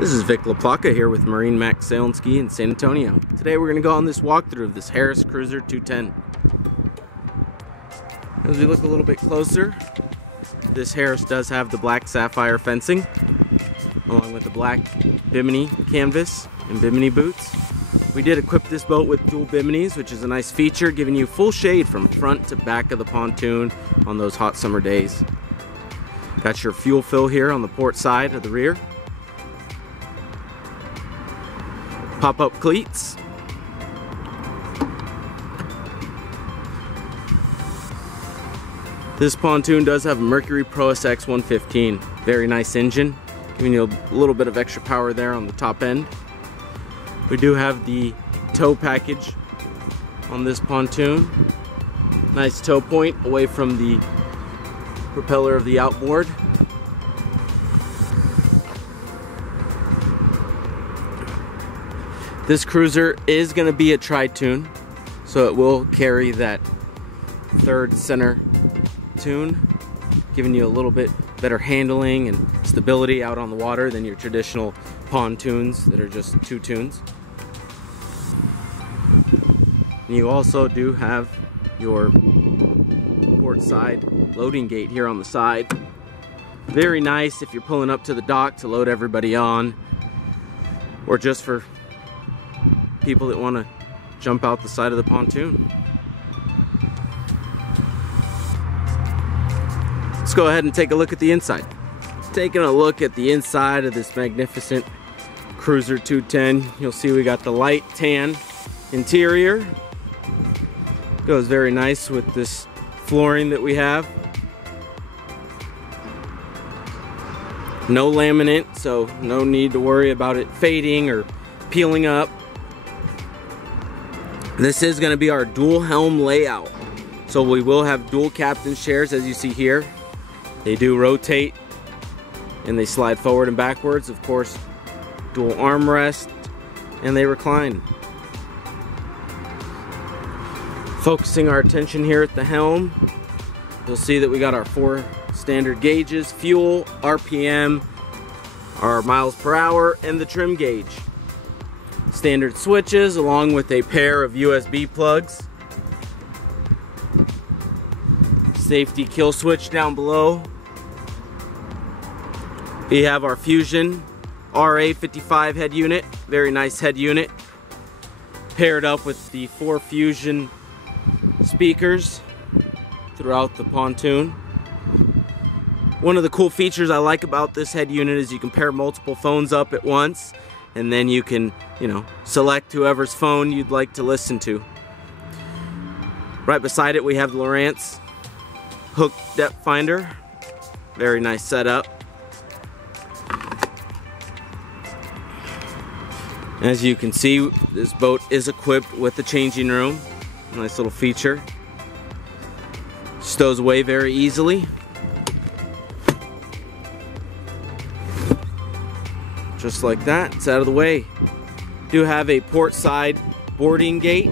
This is Vic LaPlaca here with Marine Max Sail and Ski in San Antonio. Today we're going to go on this walkthrough of this Harris Cruiser 210. As we look a little bit closer, this Harris does have the black sapphire fencing, along with the black Bimini canvas and Bimini boots. We did equip this boat with dual Biminis, which is a nice feature, giving you full shade from front to back of the pontoon on those hot summer days. Got your fuel fill here on the port side of the rear. Pop-up cleats. This pontoon does have a Mercury Pro SX 115. Very nice engine, giving you a little bit of extra power there on the top end. We do have the tow package on this pontoon. Nice tow point away from the propeller of the outboard. This cruiser is going to be a tri-tune, so it will carry that third center tune, giving you a little bit better handling and stability out on the water than your traditional pontoons that are just two tunes. And you also do have your port side loading gate here on the side. Very nice if you're pulling up to the dock to load everybody on, or just for people that want to jump out the side of the pontoon. Let's go ahead and take a look at the inside. Taking a look at the inside of this magnificent Cruiser 210, you'll see we got the light tan interior. Goes very nice with this flooring that we have. No laminate, so no need to worry about it fading or peeling up. This is going to be our dual helm layout, so we will have dual captain chairs, as you see here. They do rotate and they slide forward and backwards. Of course, dual armrest, and they recline. Focusing our attention here at the helm, you'll see that we got our 4 standard gauges: fuel, RPM, our miles per hour, and the trim gauge. Standard switches along with a pair of USB plugs. Safety kill switch down below. We have our Fusion RA55 head unit, very nice head unit, paired up with the 4 Fusion speakers throughout the pontoon. One of the cool features I like about this head unit is you can pair multiple phones up at once, and then you can, select whoever's phone you'd like to listen to. Right beside it we have the Lowrance hook depth finder. Very nice setup. As you can see, this boat is equipped with a changing room. Nice little feature. Stows away very easily. Just like that, it's out of the way. Do have a port side boarding gate.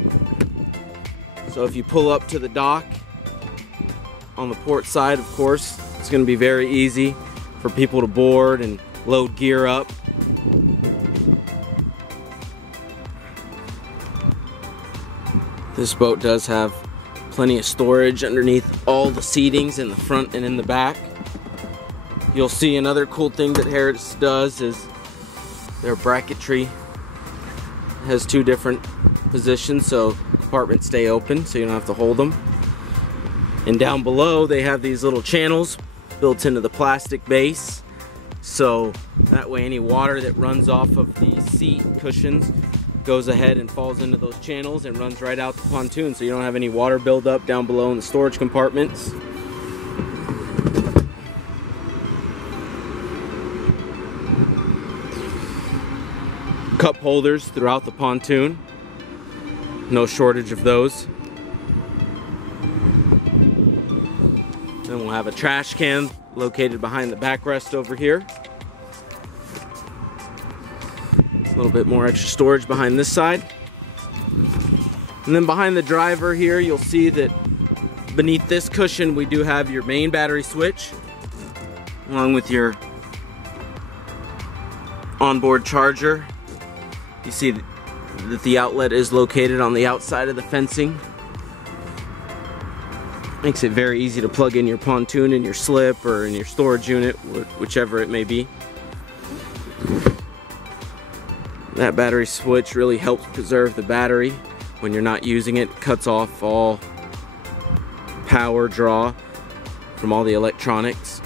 So if you pull up to the dock on the port side, of course, it's going to be very easy for people to board and load gear up. This boat does have plenty of storage underneath all the seatings in the front and in the back. You'll see another cool thing that Harris does is their bracketry has 2 different positions, so compartments stay open so you don't have to hold them. And down below they have these little channels built into the plastic base, so that way any water that runs off of the seat cushions goes ahead and falls into those channels and runs right out the pontoon, so you don't have any water buildup down below in the storage compartments. Cup holders throughout the pontoon, no shortage of those. Then we'll have a trash can located behind the backrest over here. A little bit more extra storage behind this side. And then behind the driver here, you'll see that beneath this cushion we do have your main battery switch, along with your onboard charger. You see that the outlet is located on the outside of the fencing. Makes it very easy to plug in your pontoon in your slip or in your storage unit, whichever it may be. That battery switch really helps preserve the battery when you're not using it. It cuts off all power draw from all the electronics.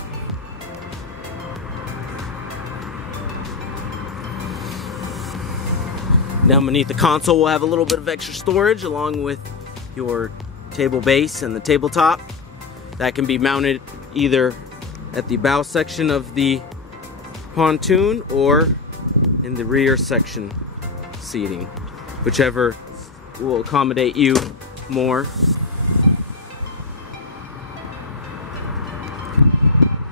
Down beneath the console we'll have a little bit of extra storage along with your table base and the tabletop. That can be mounted either at the bow section of the pontoon or in the rear section seating, whichever will accommodate you more.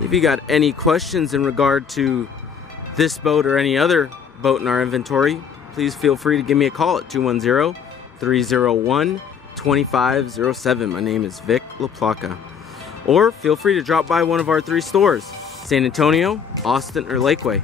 If you got any questions in regard to this boat or any other boat in our inventory, please feel free to give me a call at 210-301-2507. My name is Vic LaPlaca. Or feel free to drop by one of our 3 stores, San Antonio, Austin, or Lakeway.